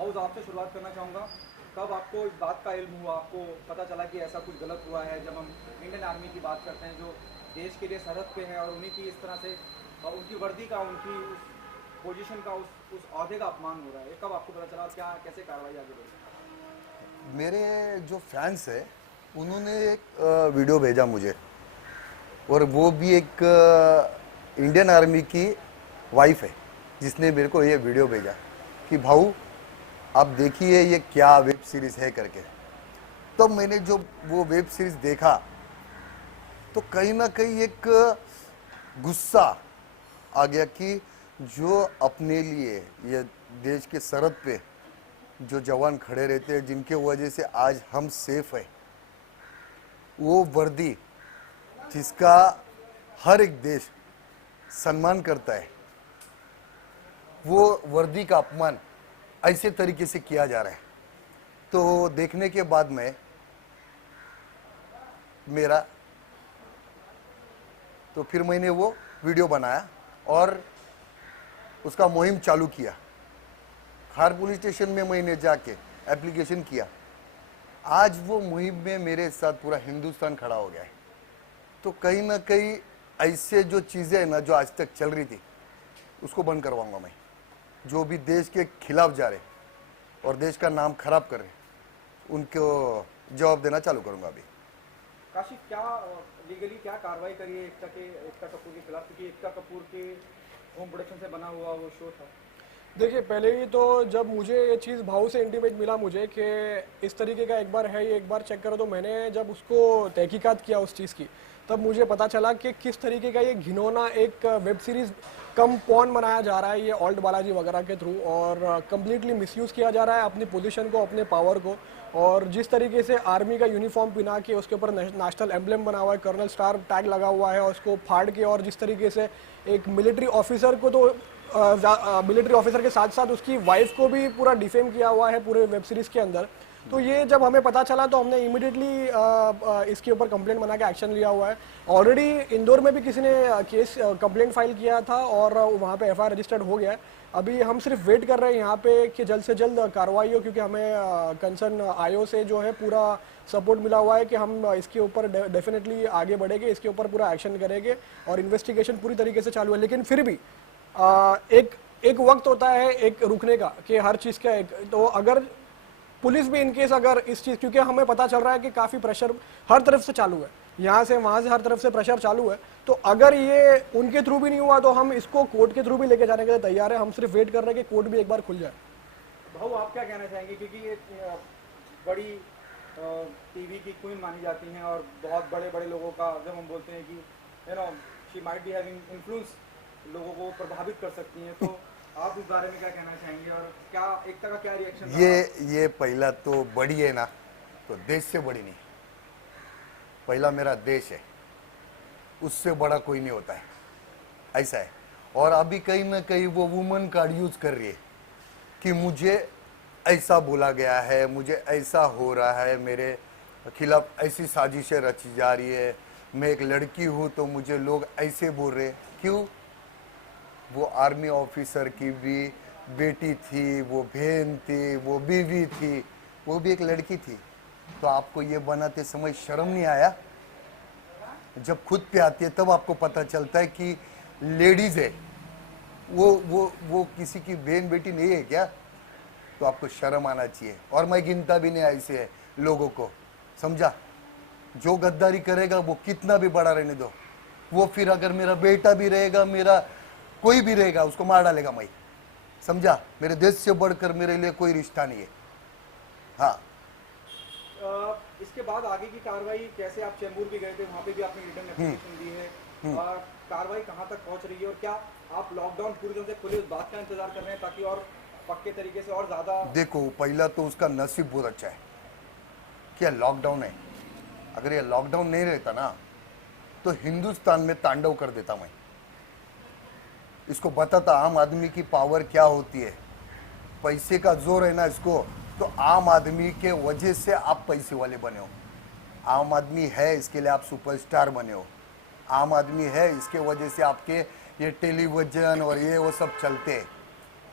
House आपसे शुरुआत करना चाहूँगा। कब आपको इस बात का इल्म हुआ, आपको पता चला कि ऐसा कुछ गलत हुआ है? जब हम इंडियन आर्मी की बात करते हैं जो देश के लिए सरहद पे है और उन्हीं की इस तरह से उनकी वर्दी का, उनकी उस पोजीशन का, उस ओहदे का अपमान हो रहा है, ये कब आपको पता चला और क्या कैसे कार्रवाई आगे बढ़ी? मेरे जो फैंस है उन्होंने एक वीडियो भेजा मुझे, और वो भी एक इंडियन आर्मी की वाइफ है जिसने मेरे को ये वीडियो भेजा कि भाऊ आप देखिए ये क्या वेब सीरीज़ है करके। तो मैंने जो वो वेब सीरीज़ देखा तो कहीं ना कहीं एक गुस्सा आ गया कि जो अपने लिए ये देश के सरहद पे जो जवान खड़े रहते हैं, जिनके वजह से आज हम सेफ है, वो वर्दी जिसका हर एक देश सम्मान करता है, वो वर्दी का अपमान ऐसे तरीके से किया जा रहा है। तो देखने के बाद में मेरा तो फिर मैंने वो वीडियो बनाया और उसका मुहिम चालू किया। खार पुलिस स्टेशन में मैंने जाके एप्लीकेशन किया। आज वो मुहिम में मेरे साथ पूरा हिंदुस्तान खड़ा हो गया है। तो कहीं ना कहीं ऐसे जो चीज़ें हैं ना, जो आज तक चल रही थी, उसको बंद करवाऊंगा मैं। जो भी देश के खिलाफ जा रहे और देश का नाम खराब कर रहे, उनको जवाब देना चालू करूंगा अभी। काशिफ, क्या लीगली क्या कार्रवाई करी है एकता कपूर के खिलाफ? क्योंकि एकता कपूर के होम प्रोडक्शन से बना हुआ वो शो था। देखिए, पहले ही तो जब मुझे ये चीज़ भाव से इंटीमेट मिला मुझे कि इस तरीके का एक बार है, ये एक बार चेक करो, तो मैंने जब उसको तहकीकात किया उस चीज़ की, तब मुझे पता चला कि किस तरीके का ये घिनौना एक वेब सीरीज़ कम पॉर्न बनाया जा रहा है ये ऑल्ट बालाजी वगैरह के थ्रू, और कम्प्लीटली मिसयूज़ किया जा रहा है अपनी पोजीशन को, अपने पावर को। और जिस तरीके से आर्मी का यूनिफॉर्म पहना के उसके ऊपर नेशनल एम्ब्लेम बना हुआ है, कर्नल स्टार टैग लगा हुआ है, और उसको फाड़ के, और जिस तरीके से एक मिलिट्री ऑफिसर को, तो मिलिट्री ऑफिसर के साथ साथ उसकी वाइफ को भी पूरा डिफेम किया हुआ है पूरे वेब सीरीज के अंदर। तो ये जब हमें पता चला तो हमने इमीडिएटली इसके ऊपर कंप्लेंट बना के एक्शन लिया हुआ है। ऑलरेडी इंदौर में भी किसी ने केस कंप्लेंट फाइल किया था और वहाँ पे एफआईआर रजिस्टर्ड हो गया है। अभी हम सिर्फ वेट कर रहे हैं यहाँ पे कि जल्द से जल्द कार्रवाई हो, क्योंकि हमें कंसर्न आईओ से जो है पूरा सपोर्ट मिला हुआ है कि हम इसके ऊपर डेफिनेटली आगे बढ़ेंगे, इसके ऊपर पूरा एक्शन करेंगे और इन्वेस्टिगेशन पूरी तरीके से चालू है। लेकिन फिर भी एक एक वक्त होता है एक रुकने का, कि हर चीज़ का एक, तो अगर पुलिस भी इनकेस अगर इस चीज़, क्योंकि हमें पता चल रहा है कि काफ़ी प्रेशर हर तरफ से चालू है, यहाँ से वहाँ से हर तरफ से प्रेशर चालू है, तो अगर ये उनके थ्रू भी नहीं हुआ तो हम इसको कोर्ट के थ्रू भी लेके जाने के लिए तैयार है। हम सिर्फ वेट कर रहे हैं कि कोर्ट भी एक बार खुल जाए। भाऊ, आप क्या कहना चाहेंगे? क्योंकि ये बड़ी टीवी की क्वीन मानी जाती हैं और बहुत बड़े बड़े लोगों का, जब हम बोलते हैं कि she might be having influence, लोगों को प्रभावित कर सकती हैं, तो आप इस बारे में क्या कहना चाहेंगे और क्या एकता का क्या रिएक्शन रहा? ये पहला तो बड़ी है ना, तो देश से बड़ी नहीं, पहला मेरा देश है, उससे बड़ा कोई नहीं होता है, ऐसा है। और अभी कहीं ना कहीं वो वुमन कार्ड यूज कर रही है कि मुझे ऐसा बोला गया है, मुझे ऐसा हो रहा है, मेरे खिलाफ ऐसी साजिशें रची जा रही है, मैं एक लड़की हूँ तो मुझे लोग ऐसे बोल रहे। क्यों? वो आर्मी ऑफिसर की भी बेटी थी, वो बहन थी, वो बीवी थी, वो भी एक लड़की थी। तो आपको ये बनाते समय शर्म नहीं आया? जब खुद पे आती है तब आपको पता चलता है कि लेडीज है, वो किसी की बहन बेटी नहीं है क्या? तो आपको शर्म आना चाहिए। और मैं गिनता भी नहीं ऐसे है लोगों को, समझा? जो गद्दारी करेगा वो कितना भी बड़ा रहने दो, वो फिर अगर मेरा बेटा भी रहेगा, मेरा कोई भी रहेगा, उसको मार डालेगा मैं, समझा? मेरे देश से बढ़कर मेरे लिए कोई रिश्ता नहीं है। हाँ, इसके बाद आगे की कार्रवाई कैसे? आप चेंबूर भी गए थे, वहाँ पे भी आपने रिटर्न एप्लीकेशन दी है, कार्रवाई कहाँ तक पहुँच रही है और क्या आप लॉकडाउन पूरी तरह से खुले उस बात का इंतजार कर रहे हैं ताकि और पक्के तरीके से और ज़्यादा? देखो, पहला तो उसका नसीब बहुत अच्छा है क्या लॉकडाउन है। अगर ये लॉकडाउन नहीं रहता ना तो हिंदुस्तान में तांडव कर देता मैं, इसको बताता आम आदमी की पावर क्या होती है। पैसे का जोर है ना इसको, तो आम आदमी के वजह से आप पैसे वाले बने हो। आम आदमी है इसके लिए आप सुपरस्टार बने हो। आम आदमी है इसके वजह से आपके ये टेलीविजन और ये वो सब चलते हैं।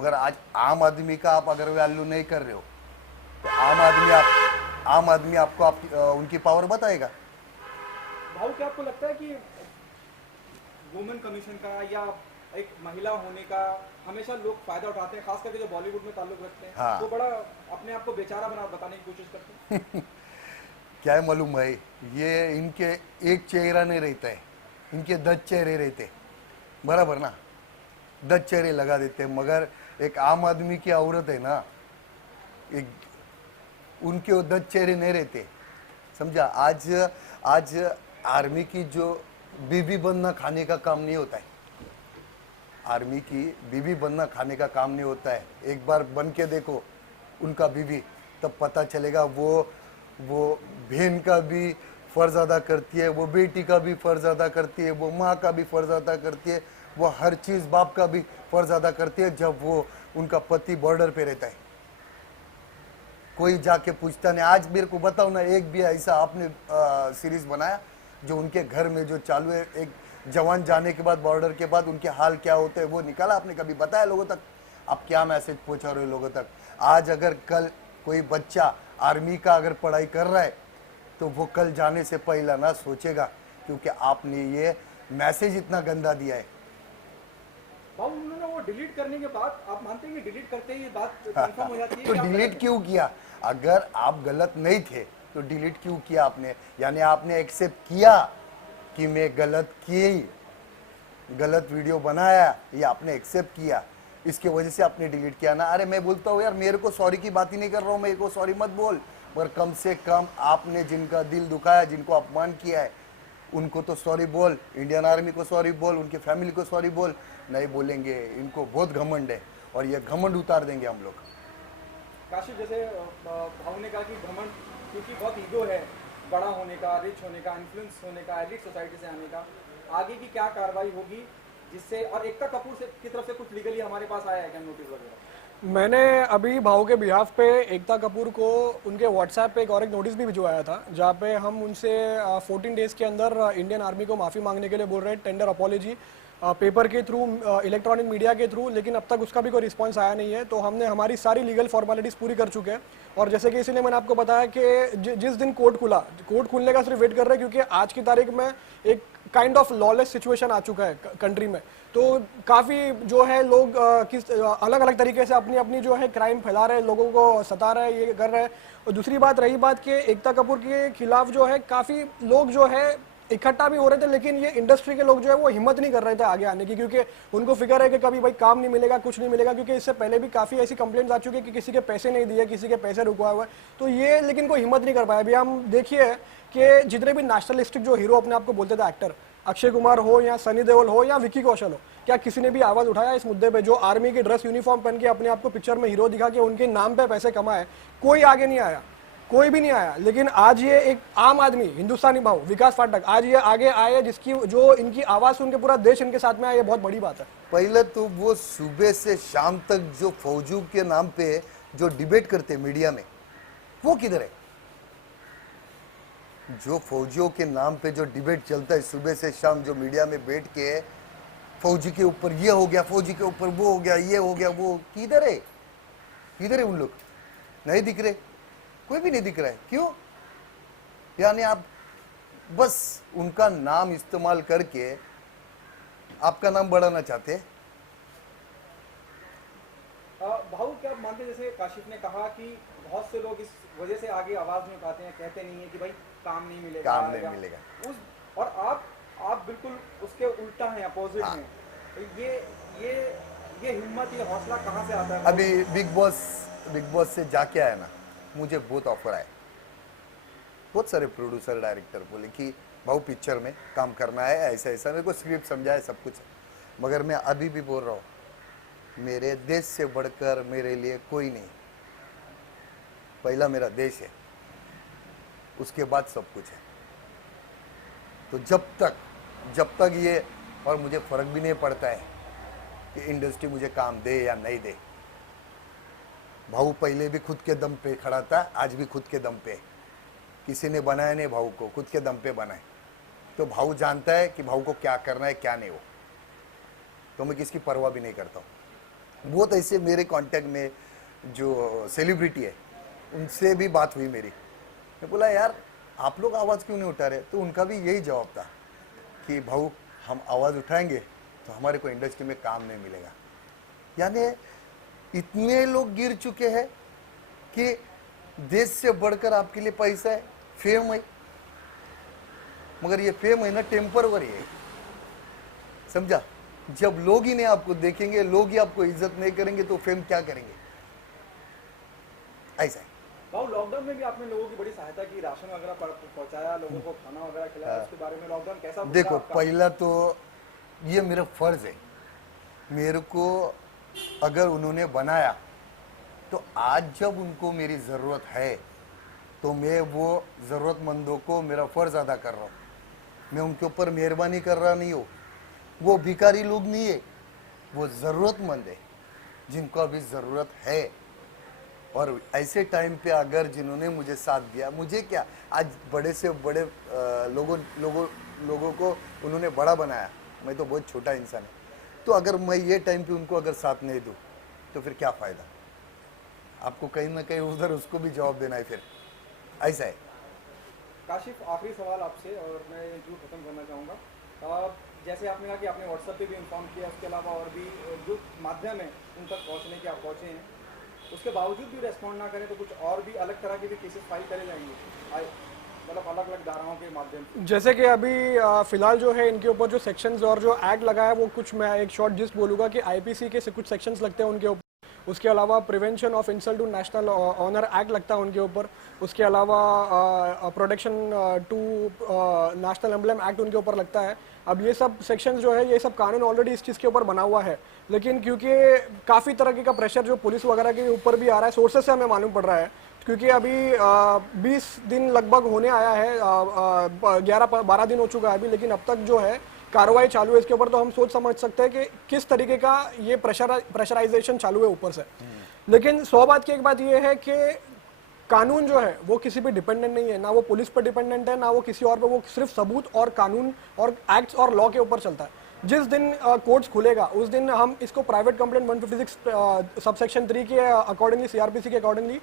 मगर आज आम आदमी का आप अगर वैल्यू नहीं कर रहे हो तो आम आदमी आपको उनकी पावर बताएगा। भाव क्या आपको लगता है कि वुमेन कमीशन का या एक महिला होने का हमेशा लोग फायदा उठाते हैं, खास करके जो बॉलीवुड में ताल्लुक रखते हैं, हाँ। वो बड़ा अपने आप को बेचारा बताने की कोशिश करते हैं। क्या है मालूम भाई, ये इनके एक चेहरा नहीं रहता है, इनके 10 चेहरे रहते, बराबर ना, 10 चेहरे लगा देते हैं। मगर एक आम आदमी की औरत है ना, एक उनके वो 10 चेहरे नहीं रहते, समझा। आज आर्मी की जो बीबी बनना खाने का काम नहीं होता है, आर्मी की बीबी बनना खाने का काम नहीं होता है। एक बार बन के देखो उनका बीबी, तब पता चलेगा वो बहन का भी फर्ज अदा करती है, वो बेटी का भी फर्ज अदा करती है, वो माँ का भी फर्ज अदा करती है, वो हर चीज़ बाप का भी फर्ज अदा करती है जब वो उनका पति बॉर्डर पे रहता है। कोई जाके पूछता नहीं। आज मेरे को बताओ ना, एक भी ऐसा आपने सीरीज बनाया जो उनके घर में जो चालू है, एक जवान जाने के बाद बॉर्डर के बाद उनके हाल क्या होते हैं वो निकाला आपने? कभी बताया लोगों तक? आप क्या मैसेज पहुंचा रहे हो लोगों तक? आज अगर कल कोई बच्चा आर्मी का अगर पढ़ाई कर रहा है तो वो कल जाने से पहला ना सोचेगा, क्योंकि आपने ये मैसेज इतना गंदा दिया है। बाबू उन्होंने वो डिलीट करने के बाद आप मानते हैं कि डिलीट करते ही ये बात कंफर्म हो जाती है तो कि आप डिलीट क्यों किया? अगर आप गलत नहीं थे तो डिलीट क्यों किया आपने? यानी आपने एक्सेप्ट किया कि मैं गलत की, गलत वीडियो बनाया, ये आपने एक्सेप्ट किया, इसके वजह से आपने डिलीट किया ना। अरे मैं बोलता हूँ यार, मेरे को सॉरी की बात ही नहीं कर रहा हूँ, मेरे को सॉरी मत बोल, पर कम से कम आपने जिनका दिल दुखाया, जिनको अपमान किया है, उनको तो सॉरी बोल, इंडियन आर्मी को सॉरी बोल, उनके फैमिली को सॉरी बोल। नहीं बोलेंगे, इनको बहुत घमंड है और ये घमंड उतार देंगे हम लोग। काशिफ, जैसे भाव ने कहा कि घमंड क्योंकि बहुत ईगो है बड़ा होने का, रिच होने का, इन्फ्लुएंस होने का, एलिट सोसाइटी से आने का, आगे की क्या कार्रवाई होगी जिससे, और एकता कपूर से की तरफ से कुछ लीगली हमारे पास आया है क्या नोटिस वगैरह? मैंने अभी भाव के बिहाफ पे एकता कपूर को उनके व्हाट्सएप पे एक और एक नोटिस भी भिजवाया था, जहाँ पे हम उनसे 14 डेज़ के अंदर इंडियन आर्मी को माफ़ी मांगने के लिए बोल रहे हैं, टेंडर अपॉलॉजी पेपर के थ्रू, इलेक्ट्रॉनिक मीडिया के थ्रू, लेकिन अब तक उसका भी कोई रिस्पांस आया नहीं है। तो हमने हमारी सारी लीगल फॉर्मेलिटीज़ पूरी कर चुके हैं। और जैसे कि इसीलिए मैंने आपको बताया कि जिस दिन कोर्ट खुला, कोर्ट खुलने का सिर्फ वेट कर रहे हैं, क्योंकि आज की तारीख में एक काइंड ऑफ लॉलेस सिचुएशन आ चुका है कंट्री में। तो काफ़ी जो है लोग किस अलग अलग तरीके से अपनी अपनी जो है क्राइम फैला रहे हैं, लोगों को सता रहे हैं, ये कर रहे हैं। और दूसरी बात रही बात कि एकता कपूर के खिलाफ जो है काफ़ी लोग जो है इकट्ठा भी हो रहे थे, लेकिन ये इंडस्ट्री के लोग जो है वो हिम्मत नहीं कर रहे थे आगे आने की, क्योंकि उनको फिक्र है कि कभी भाई काम नहीं मिलेगा, कुछ नहीं मिलेगा, क्योंकि इससे पहले भी काफ़ी ऐसी कंप्लेंट्स आ चुकी है कि किसी के पैसे नहीं दिए, किसी के पैसे रुकवा हुआ है। तो ये लेकिन कोई हिम्मत नहीं कर पाया। अभी हम देखिए कि जितने भी नेशनलिस्टिक जो हीरो अपने आप को बोलते थे एक्टर, अक्षय कुमार हो या सनी देओल हो या विकी कौशल हो, क्या किसी ने भी आवाज़ उठाया इस मुद्दे पे? जो आर्मी की ड्रेस यूनिफॉर्म पहन के अपने आप को पिक्चर में हीरो दिखा के उनके नाम पे पैसे कमाए, कोई आगे नहीं आया, कोई भी नहीं आया। लेकिन आज ये एक आम आदमी, हिंदुस्तानी भाव विकास फाटक, आज ये आगे आए, जिसकी जो इनकी आवाज़ सुन के पूरा देश इनके साथ में आया, ये बहुत बड़ी बात है। पहले तो वो सुबह से शाम तक जो फौजियों के नाम पे जो डिबेट करते मीडिया में, वो किधर है? जो फौजियों के नाम पे जो डिबेट चलता है सुबह से शाम, जो मीडिया में बैठ के फौजी के ऊपर ये हो गया, फौजी के ऊपर वो हो गया, ये हो गया, वो किधर है? किधर है उन लोग? नहीं दिख रहे, कोई भी नहीं दिख रहा है। क्यों? यानी आप बस उनका नाम इस्तेमाल करके आपका नाम बढ़ाना चाहते हैं। भाऊ, क्या आप मानते हैं, जैसे काशिफ ने कहा कि बहुत से लोग इस वजह से आगे आवाज नहीं उठाते हैं, कहते नहीं है कि भाई काम नहीं मिलेगा, काम नहीं मिलेगा, और आप बिल्कुल उसके उल्टा हैं, अपोजिट हैं। तो ये हिम्मत, ये हौसला कहाँ से आता है? अभी बिग बॉस से जाके आया ना, मुझे बहुत ऑफर आए, बहुत सारे प्रोड्यूसर डायरेक्टर बोले कि भाऊ पिक्चर में काम करना है, ऐसा ऐसा, मेरे को स्क्रिप्ट समझाए सब कुछ। मगर मैं अभी भी बोल रहा हूँ, मेरे देश से बढ़कर मेरे लिए कोई नहीं। पहला मेरा देश है, उसके बाद सब कुछ है। तो जब तक ये, और मुझे फर्क भी नहीं पड़ता है कि इंडस्ट्री मुझे काम दे या नहीं दे। भाऊ पहले भी खुद के दम पे खड़ा था, आज भी खुद के दम पे। किसी ने बनाया नहीं भाऊ को, खुद के दम पे बनाए। तो भाऊ जानता है कि भाऊ को क्या करना है, क्या नहीं हो। तो मैं किसकी परवाह भी नहीं करता हूँ। बहुत ऐसे मेरे कांटेक्ट में जो सेलिब्रिटी है उनसे भी बात हुई मेरी। मैं बोला यार आप लोग आवाज़ क्यों नहीं उठा रहे, तो उनका भी यही जवाब था कि भाऊ हम आवाज़ उठाएंगे तो हमारे को इंडस्ट्री में काम नहीं मिलेगा। यानी इतने लोग गिर चुके हैं कि देश से बढ़कर आपके लिए पैसा है, फेम है, मगर ये फेम है ना टेम्परवरी है, समझा। जब लोग ही नहीं आपको देखेंगे, लोग ही आपको इज्जत नहीं करेंगे तो फेम क्या करेंगे, ऐसा है। भाव लॉकडाउन में भी आपने लोगों की बड़ी सहायता की, राशन वगैरह पहुंचाया, लोगों को खाना वगैरह खिलाया, उसके बारे में लॉकडाउन कैसा गुजरा देखो आपका? पहला तो ये मेरा फर्ज है, मेरे को अगर उन्होंने बनाया तो आज जब उनको मेरी ज़रूरत है तो मैं वो ज़रूरतमंदों को मेरा फ़र्ज़ अदा कर रहा हूँ। मैं उनके ऊपर मेहरबानी कर रहा नहीं हूँ, वो भिखारी लोग नहीं है, वो ज़रूरतमंद है जिनको अभी ज़रूरत है। और ऐसे टाइम पे अगर जिन्होंने मुझे साथ दिया, मुझे क्या आज बड़े से बड़े लोगों को उन्होंने बड़ा बनाया, मैं तो बहुत छोटा इंसान है। तो अगर मैं ये टाइम पे उनको अगर साथ नहीं दूँ तो फिर क्या फ़ायदा, आपको कहीं ना कहीं उधर उसको भी जवाब देना है, फिर ऐसा है। काशिफ आखिरी सवाल आपसे और मैं जो खत्म करना चाहूँगा, जैसे आपने कहा कि आपने व्हाट्सएप पे भी इन्फॉर्म किया, उसके अलावा और भी जो माध्यम है उन तक पहुँचने के आप पहुँचे हैं, उसके बावजूद भी रेस्पॉन्ड ना करें तो कुछ और भी अलग तरह के भी केसेस फाइल करे जाएंगे, मतलब अलग अलग धाराओं के माध्यम से? जैसे कि अभी फिलहाल जो है इनके ऊपर जो सेक्शंस और जो एक्ट लगा है वो कुछ मैं एक शॉर्ट जिस्ट बोलूँगा कि आईपीसी के कुछ सेक्शंस लगते हैं उनके ऊपर, उसके अलावा prevention of insult to national honour act लगता है उनके ऊपर, उसके अलावा protection to national emblem act उनके ऊपर लगता है। अब ये सब सेक्शंस जो है ये सब कानून ऑलरेडी इस चीज़ के ऊपर बना हुआ है, लेकिन क्योंकि काफ़ी तरह का प्रेशर जो पुलिस वगैरह के ऊपर भी आ रहा है, सोर्सेस से हमें मालूम पड़ रहा है, क्योंकि अभी 20 दिन लगभग होने आया है, 11-12 दिन हो चुका है अभी, लेकिन अब तक जो है कार्रवाई चालू है इसके ऊपर, तो हम सोच समझ सकते हैं कि किस तरीके का ये प्रेशराइजेशन चालू है ऊपर से। लेकिन 100 बात की एक बात ये है कि कानून जो है वो किसी पे डिपेंडेंट नहीं है, ना वो पुलिस पर डिपेंडेंट है ना वो किसी और पे, वो सिर्फ सबूत और कानून और एक्ट्स और लॉ के ऊपर चलता है। जिस दिन कोर्ट्स खुलेगा उस दिन हम इसको प्राइवेट कंप्लेंट 156 सबसेक्शन 3 के अकॉर्डिंगली, सीआरपीसी के अकॉर्डिंगली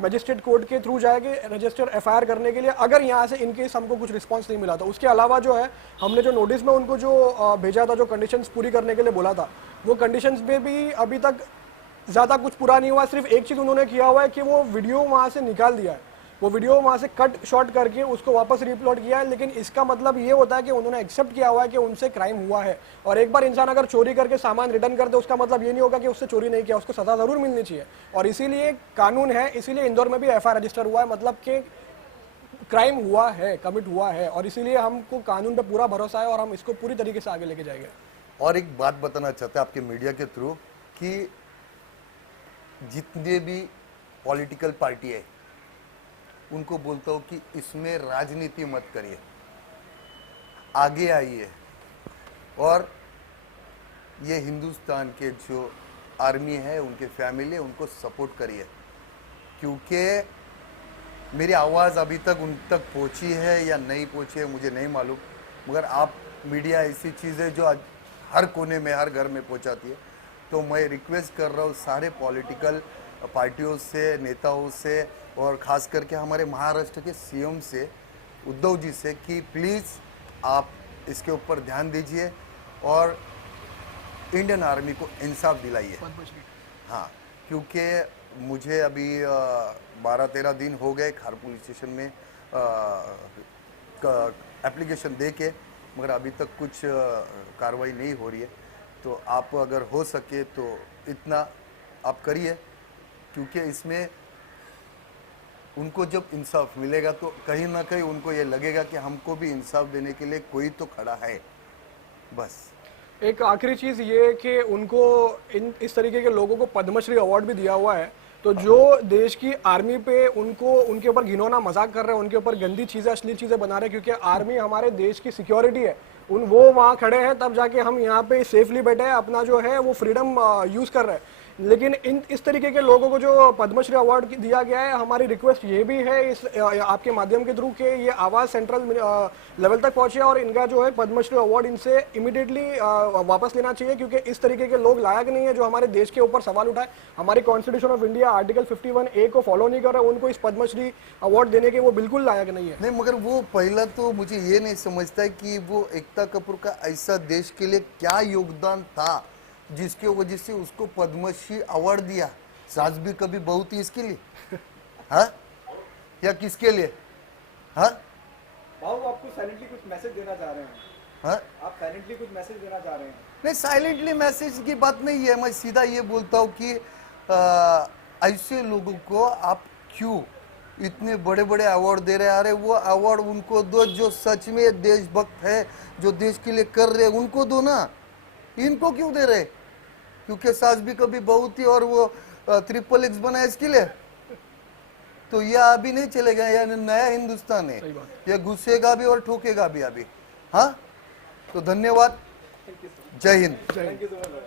मजिस्ट्रेट कोर्ट के थ्रू जाएंगे रजिस्टर एफआईआर करने के लिए, अगर यहाँ से इनकेस हमको कुछ रिस्पांस नहीं मिला तो। उसके अलावा जो है हमने जो नोटिस में उनको जो भेजा था, जो कंडीशंस पूरी करने के लिए बोला था, वो कंडीशंस में भी अभी तक ज़्यादा कुछ पूरा नहीं हुआ। सिर्फ एक चीज़ उन्होंने किया हुआ है कि वो वीडियो वहाँ से निकाल दिया है, वो वीडियो वहाँ से कट शॉट करके उसको वापस रिअपलोड किया है, लेकिन इसका मतलब ये होता है कि उन्होंने एक्सेप्ट किया हुआ है कि उनसे क्राइम हुआ है। और एक बार इंसान अगर चोरी करके सामान रिटर्न कर दे उसका मतलब ये नहीं होगा कि उससे चोरी नहीं किया, उसको सजा ज़रूर मिलनी चाहिए। और इसीलिए कानून है, इसीलिए इंदौर में भी एफआईआर रजिस्टर हुआ है, मतलब कि क्राइम हुआ है, कमिट हुआ है, और इसीलिए हमको कानून पर पूरा भरोसा है और हम इसको पूरी तरीके से आगे लेके जाएंगे। और एक बात बताना चाहते हैं आपके मीडिया के थ्रू कि जितने भी पॉलिटिकल पार्टी है उनको बोलता हूँ कि इसमें राजनीति मत करिए, आगे आइए और ये हिंदुस्तान के जो आर्मी है उनके फैमिली है उनको सपोर्ट करिए, क्योंकि मेरी आवाज़ अभी तक उन तक पहुँची है या नहीं पहुँची है मुझे नहीं मालूम, मगर आप मीडिया ऐसी चीज़ है जो आज हर कोने में हर घर में पहुँचाती है। तो मैं रिक्वेस्ट कर रहा हूँ सारे पॉलिटिकल पार्टियों से, नेताओं से और ख़ास करके हमारे महाराष्ट्र के सीएम से, उद्धव जी से, कि प्लीज़ आप इसके ऊपर ध्यान दीजिए और इंडियन आर्मी को इंसाफ दिलाइए। हाँ, क्योंकि मुझे अभी 12-13 दिन हो गए खार पुलिस स्टेशन में एप्लीकेशन दे के, मगर अभी तक कुछ कार्रवाई नहीं हो रही है। तो आप अगर हो सके तो इतना आप करिए, क्योंकि इसमें उनको जब इंसाफ मिलेगा तो कहीं ना कहीं उनको ये लगेगा कि हमको भी इंसाफ देने के लिए कोई तो खड़ा है। बस एक आखिरी चीज़ ये कि उनको इस तरीके के लोगों को पद्मश्री अवार्ड भी दिया हुआ है, तो जो देश की आर्मी पे उनके ऊपर घिनौना मजाक कर रहे हैं, उनके ऊपर गंदी चीज़ें, अश्लील चीज़ें बना रहे हैं, क्योंकि आर्मी हमारे देश की सिक्योरिटी है, वो वहाँ खड़े हैं तब जाके हम यहाँ पे सेफली बैठे हैं, अपना जो है वो फ्रीडम यूज़ कर रहे हैं। लेकिन इस तरीके के लोगों को जो पद्मश्री अवार्ड दिया गया है, हमारी रिक्वेस्ट ये भी है इस आपके माध्यम के थ्रू कि ये आवाज सेंट्रल लेवल तक पहुंचे और इनका जो है पद्मश्री अवार्ड इनसे इमीडिएटली वापस लेना चाहिए, क्योंकि इस तरीके के लोग लायक नहीं है जो हमारे देश के ऊपर सवाल उठाए, हमारी constitution of India article 51A को फॉलो नहीं कर रहे, उनको इस पद्मश्री अवार्ड देने के वो बिल्कुल लायक नहीं है। नहीं, मगर वो पहला तो मुझे ये नहीं समझता है कि वो एकता कपूर का ऐसा देश के लिए क्या योगदान था जिसके वजह से उसको पद्मश्री अवार्ड दिया। सास भी कभी बहू थी इसके लिए हाँ, या किसके लिए? हाँ भाऊ, आपको साइलेंटली कुछ मैसेज देना चाह रहे हैं? हाँ, आप साइलेंटली कुछ मैसेज देना चाह रहे हैं? नहीं, साइलेंटली मैसेज की बात नहीं है। मैं सीधा ये बोलता हूँ कि ऐसे लोगों को आप क्यों इतने बड़े बड़े अवार्ड दे रहे? अरे वो अवार्ड उनको दो जो सच में देशभक्त है, जो देश के लिए कर रहे, उनको दो ना। इनको क्यों दे रहे? क्योंकि सास भी कभी बहू थी और वो XXX बना इसके लिए। तो ये अभी नहीं चलेगा, यार नया हिंदुस्तान है, ये घुसेगा भी और ठोकेगा भी अभी। हाँ, तो धन्यवाद, जय Hind. Thank you so much.